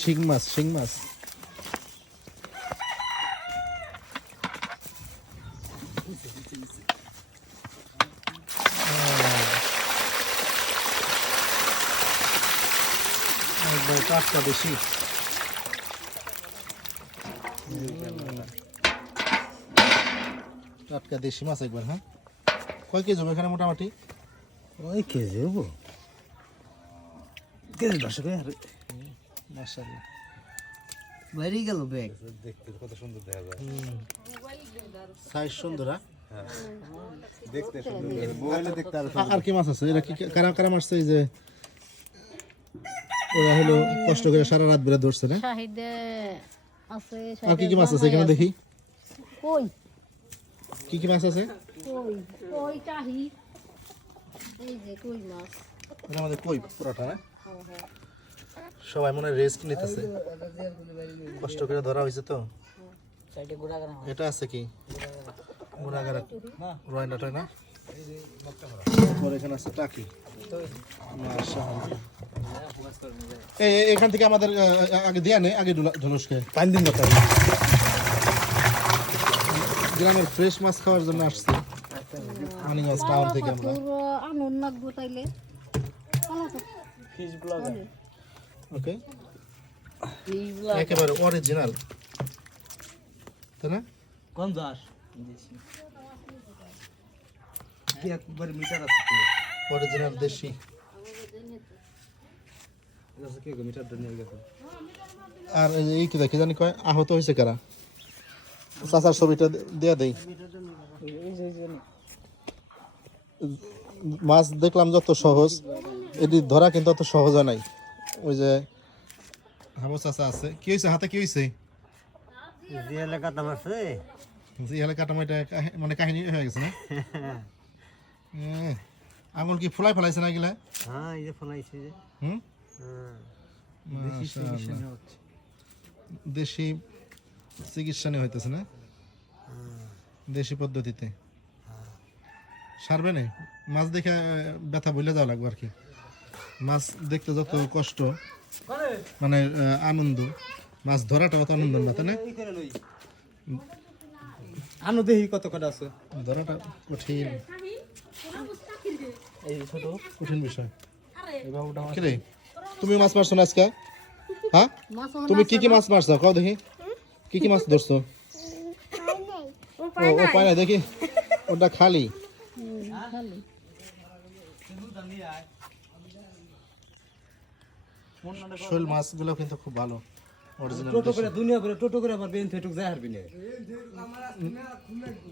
শিং মাছ টাটকা বেশি টাটকা দেশি মাছ একবার। হ্যাঁ, কয় কেজি হবে এখানে মোটামুটি? ওই কেজি হবো, কেজি 10 টাকা। মাশাআল্লাহ, বাইরে গেল ব্যাগ। দেখতে কত সুন্দর দেখা যায়। সাইজ সুন্দর। দেখতে সুন্দর, মোবাইলে দেখতে আরো আর কি মাছ আছে? এটা কি কারা কারা মারছে? এই যে ওরা হলো কষ্ট করে সারা রাত বেলা ধরছে না? শাহিদে আছে, আর কি কি মাছ আছে এখানে দেখি? কই কি কি মাছ আছে? কই কই চাহি, এই যে কই মাছ। এটা আমাদের কই পুরাটা না? সবাই মনে রেস্ট নিতেছে, কষ্ট করে ধরা হয়েছে তো। এটা আছে কি গুড়াগাড়া রয়না টয়না। তারপর এখানে আছে টাকি। মাশাআল্লাহ, এখান থেকে আমাদের আগে দেয়া নেই, আগে ধনুষকে 5 দিন কথা গ্রামের ফ্রেশ মাছ খাওয়ার জন্য আসছি মানিকগঞ্জ টাউন থেকে আমরা। আনন্দ লাগবো তাইলে ওকে, একেবারে অরিজিনাল, তাই না? কোন দাস একবার মিটার আছে অরিজিনাল দেশি। কে মিটার নিয়ে গেছে। আর এই কি দেখি জানি কয় আহত হয়েছে কারা? চাচার ছবিটা দেয়া দেই। মাছ দেখলাম যত সহজ, এটি ধরা কিন্তু অত সহজ হয় নাই। ওই যে হাবু চাচা আছে, কি হয়েছে হাতে? কি হয়েছে? যে এলাকা দাম আছে যে এলাকা কাটামাইটা মানে কাহিনী হয়ে গেছে না? আঙুল কি ফুলাই ফেলাইছে না গেলা? হ্যাঁ, এই যে ফোনাইছে যে। হুম, দেশি চিকিৎসা নিয়ে হইতেছে না, দেশি পদ্ধতিতে সারবে না। মাছ দেখে ব্যথা বলে যাওয়া লাগবে আর কি। মাছ দেখতে যত কষ্ট মানে আনন্দ, মাছ ধরাটা অত আনন্দ না, তাই না? আনো দেখি কত কটা আছে। ধরাটা কঠিন, এই ছোট কঠিন বিষয়। এই বাবুটা কি রে, তুমি মাছ মারছো না আজকে? হ্যাঁ, তুমি কি কি মাছ মারছো কাও দেখি? কি কি মাছ ধরছো? ও পায় না দেখি, ওটা খালি। শোল মাছগুলো কিন্তু খুব ভালো, অরিজিনাল। টোটো করে দুনিয়া করে টোটো করে আবার বেন থেটুক যায় হারবি না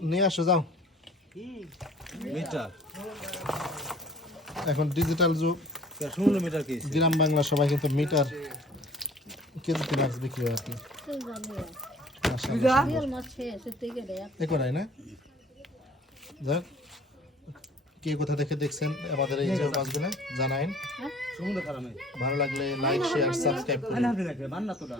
নিয়ে আসো, যাও। মিটার এখন ডিজিটাল যুগ, 16 মিটার কি গ্রাম বাংলা সবাই কিন্তু মিটার কেজিতে মাছ বিক্রি হয় আর কি। রিয়েল মাছ খেয়ে সেটাই গেলে এ করাই না। যাক, কে কোথা থেকে দেখছেন আমাদের এই যে মাছগুলো জানাইন। সমুদ্র খারাপ নাই। ভালো লাগলে লাইক শেয়ার সাবস্ক্রাইব করুন। আনা আপনি রাখবে বান্না তোরা